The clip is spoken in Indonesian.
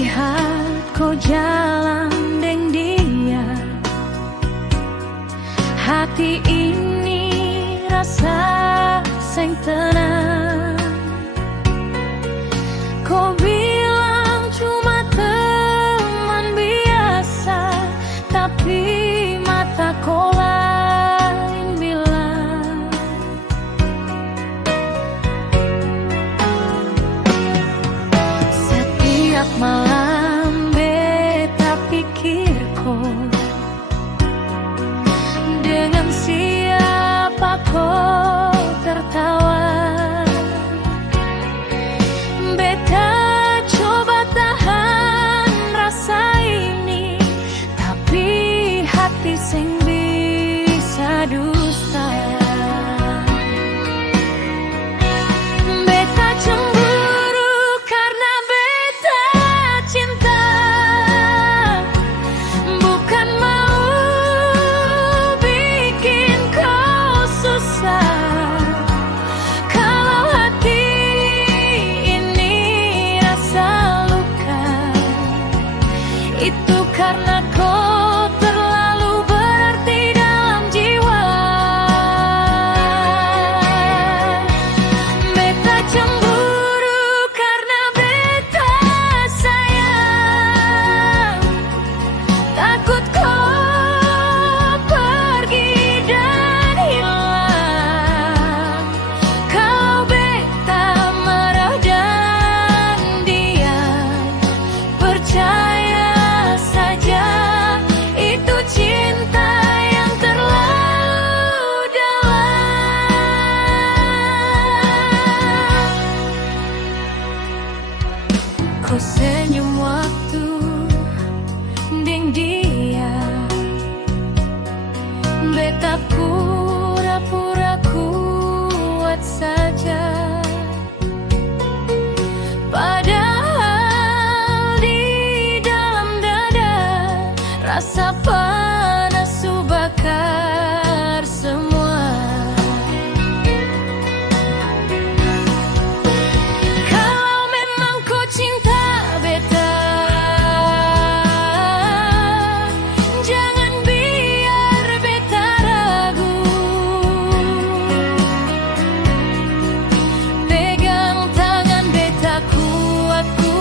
lihat kau jalan deng dia, hati ini rasa sing tenang. Kau bilang cuma teman biasa, tapi mata kau lain bilang. Setiap malam beta pikir kau, dengan siapa kau tertawa. Beta coba tahan rasa ini, tapi hati sing bisa dusta. Beta cemburu karena beta cinta, bukan mau bikin kau susah. Kalau hati ini rasa luka, itu karena kau terlalu berarti dalam jiwa. Beta cemburu karena beta sayang, takut kau pergi dan hilang. Kalau beta marah dan diam, percaya saja itu cinta yang terlalu dalam. Kau senyum waktu deng dia, beta pura-pura kuat saja, padahal di dalam dada rasa panas subakar semua. Kalau memang kau cinta beta, jangan biar beta ragu. Pegang tangan beta kuat-kuat.